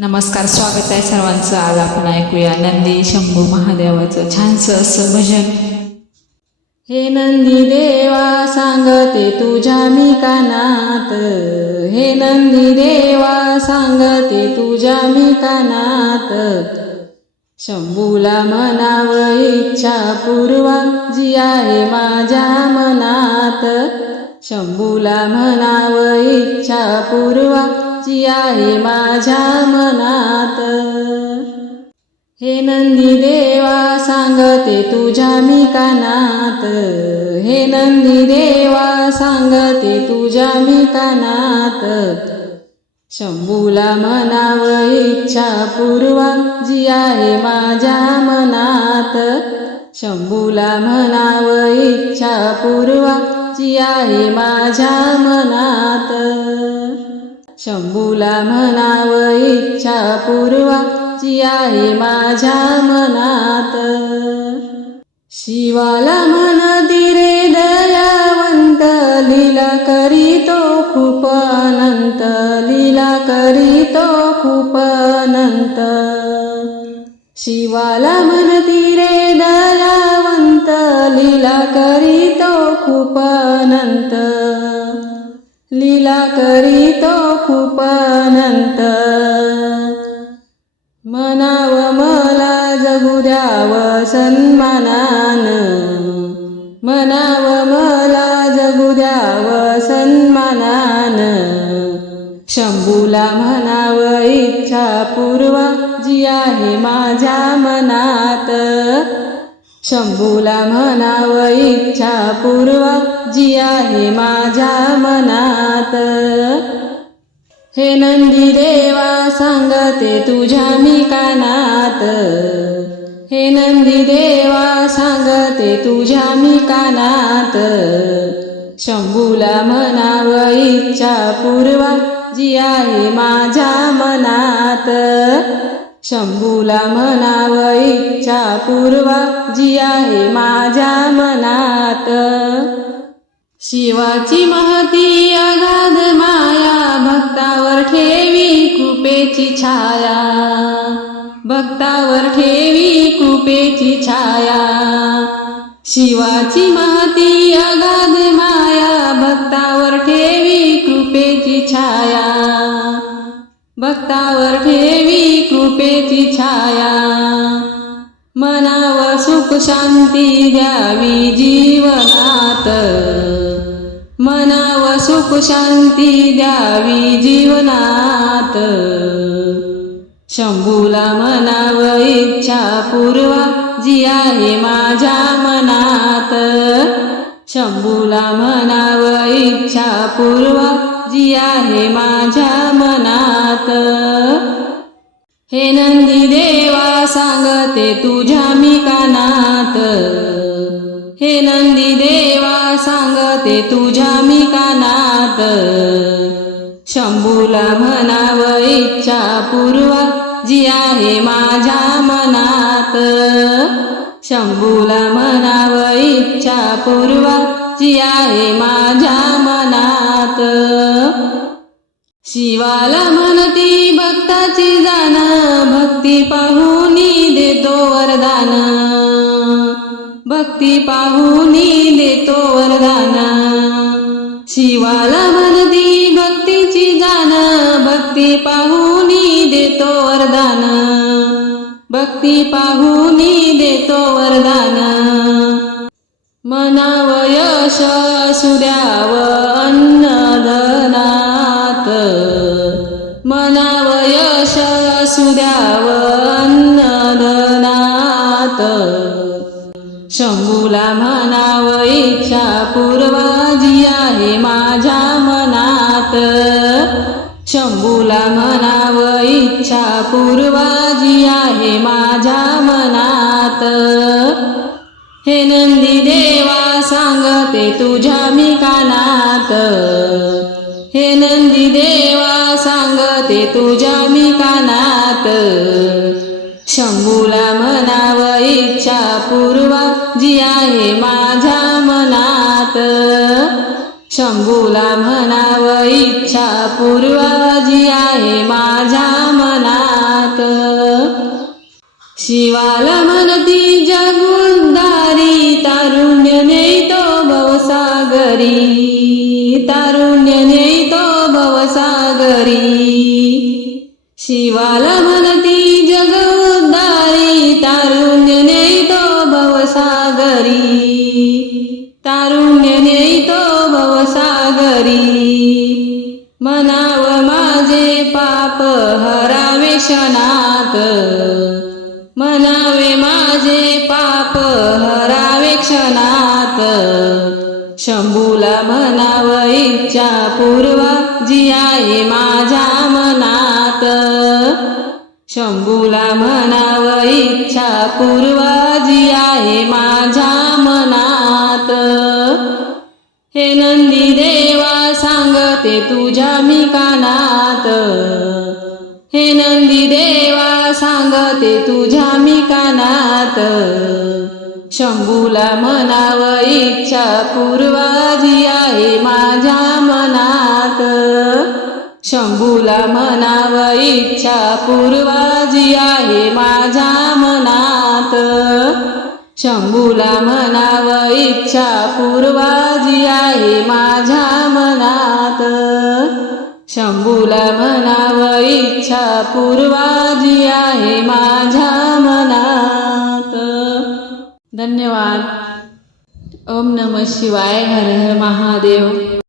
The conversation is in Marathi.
नमस्कार स्वागत आहे सर्वांचं. आज आपण ऐकूया नंदी शंभू महादेवाचं छानसं असं भजन. हे नंदी देवा सांगते तुझ्या मी कानात हे नंदी देवा सांगते तुझ्या मी कानात शंभूला म्हणाव इच्छा पूर्वा जी आहे माझ्या मनात. शंभूला म्हणाव इच्छा पूर्वा जी आहे माझ्या मनात. हे नंदी देवा सांगते तुझ्या मी कानात हे नंदी देवा सांगते तुझ्या मी कानात शंभूला म्हणाव इच्छा पूर्वा जी आहे माझ्या मनात. शंभूला म्हणाव इच्छा पूर्वा जी आहे माझ्या मनात. शंभूला म्हणाव इच्छा पूर्वाची आहे माझ्या मनात. शिवाला म्हणती रे दयावंत लीला करीतो खूप अनंत लीला करीतो खूप अनंत. शिवाला म्हणती रे दयावंत लीला करीतो खूप अनंत. लीला करीतो खूप अनंत मनाव मला जगू द्याव सन्मानान. मनाव मला जगू द्याव सन्मानान. शंभूला म्हणाव इच्छा पूर्वा जी आहे माझ्या मनात. शंभूला म्हणाव इच्छा पूर्वा जी आहे माझ्या मनात. हे नंदी देवा सांगते तुझ्या मी कानात हे नंदी देवा सांगते तुझ्या मी कानात शंभूला म्हणाव इच्छा पूर्वा जी आहे माझ्या मनात. शंभूला म्हणाव इच्छा पूर्वा जी आहे माझ्या मनात. शिवाची महती अघा शिवाची महती अगाध माया भक्तावर ठेवी कृपेची छाया. भक्तावर ठेवी कृपेची छाया. मनावर सुख शांती द्यावी जीवनात. मनावर सुख शांती द्यावी जीवनात. शंभूला मनाव इच्छा पूर्वा जी आहे माझ्या शंभूला म्हणाव इच्छा पूर्व जी आहे माझ्या मनात. हे नंदी देवा सांगते तुझ्या मी कानात. हे नंदी देवा सांगते तुझ्या मी कानात. शंभूला म्हणाव इच्छा पूर्व जी आहे माझ्या मनात. शंभूला म्हणाव इच्छा पूर्वा जी आहे माझ्या मनात. शिवाला म्हणती भक्ताची जाण भक्ती पाहुनी देतो वरदान. भक्ती पाहुनी देतो वरदान. शिवाला म्हणती भक्तीची जाण भक्ती पाहुनी देतो वरदान. भक्ती पाहुनी देतो वरदान. मनाव यश सुद्याव द्याव अन्नधनात मनाव यश सुद्याव द्याव अन्नधनात शंभूला म्हणाव इच्छा पूर्वाजी आहे माझ्या मनात. शंभूला म्हणाव इच्छा पूर्वाजी आहे माझ्या मनात. हे नंदी देवा सांगते तुझ्या मी कानात हे नंदी देवा सांगते तुझ्या मी कानात शंभूला म्हणाव इच्छा पूर्वा जी आहे माझ्या मनात. शंभूला म्हणाव इच्छा पूर्वाजी आहे माझ्या मनात. शिवाला म्हणती जगुंदारी तारुण्य नेतो भवसागरी तारुण्य नेतो भवसागरी. शिवाला म्हणती मनाव माझे पाप हरावे क्षणात. मनावे माझे पाप हरावे क्षणात. शंभूला म्हणाव इच्छा पूर्वा जियाये माझ्या मनात. शंभूला म्हणाव इच्छा पूर्वा जिया ते तुझ्या मी कानात हे नंदी देवा सांगते तुझ्या मी कानात शंभूला म्हणाव इच्छा पूर्वाजी आहे माझ्या मनात. शंभूला म्हणाव इच्छा पूर्वाजी आहे माझ्या मनात. शंभूला म्हणाव इच्छा पूर्वाजी आहे माझ्या मनात. शंभूला म्हणाव इच्छा पूर्वाजी आहे माझ्या मनात. धन्यवाद. ओम नम शिवाय हर हर महादेव.